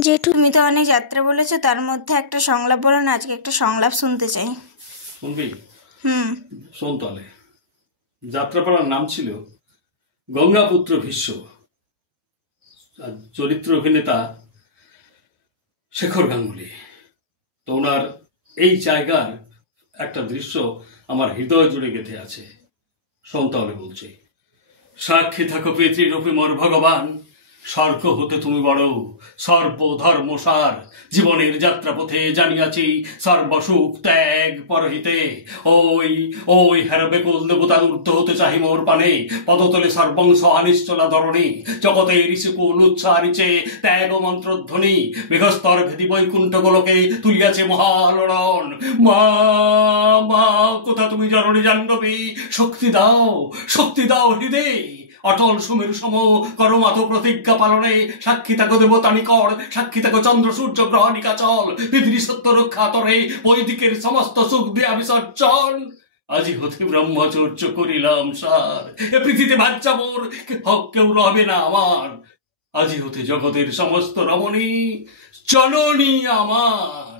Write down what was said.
জেঠু, তুমি তো অনেক যাত্রা বলেছো, তার মধ্যে একটা সংলাপ বলো না, আজকে একটা সংলাপ শুনতে চাই। শুনবি? হুম। শোন তাহলে। যাত্রাপালার নাম ছিল গঙ্গাপুত্র ভীষ্ম। আর চরিত্র অভিনেতা শেখর গাঙ্গুলি। তো ওনার এই জায়গার একটা দৃশ্য আমার হৃদয় জুড়ে গেঁথে আছে। শোন তাহলে বলছি। সাক্ষী থাকো পিতৃরূপী মোর ভগবান, স্বর্গ হতে তুমি বড় সর্বধর্মসার। জীবনের যাত্রাপথে জানিয়াছি সর্বসুখ ত্যাগ পরহিতে। ওই ওই হের বেকুল দেবতার ঊর্ধ্ব হতে চাহি মোর পানে, পদতলে সর্বংশ আনিশ্চলা ধরণী। জগতের ঋষিকুল উচ্চারিচে ত্যাগ মন্ত্রধ্বনি, মেঘস্তর ভেদি বৈকুণ্ঠ গোলকে তুলিয়াছে মহালড়ন। মা মা কোথা তুমি জননী জাহ্নবী, শক্তি দাও হৃদয়ে। অটল সুমেরু সম করমাথ প্রতিজ্ঞা পালনে, সাক্ষী থাকো দেবতা নিকর, সাক্ষী থাকো চন্দ্র সূর্য গ্রহ নিকাচল। পৃথিবী সত্য রক্ষা তরে বৈদিকের সমস্ত সুখ দেয়া বিসর্জন। আজি হতে ব্রহ্মচর্য করিলাম সার, এ পৃথিবীতে বাচ্চা মোর কেউ রবে না আমার। আজি হতে জগতের সমস্ত রমণী জননী আমার।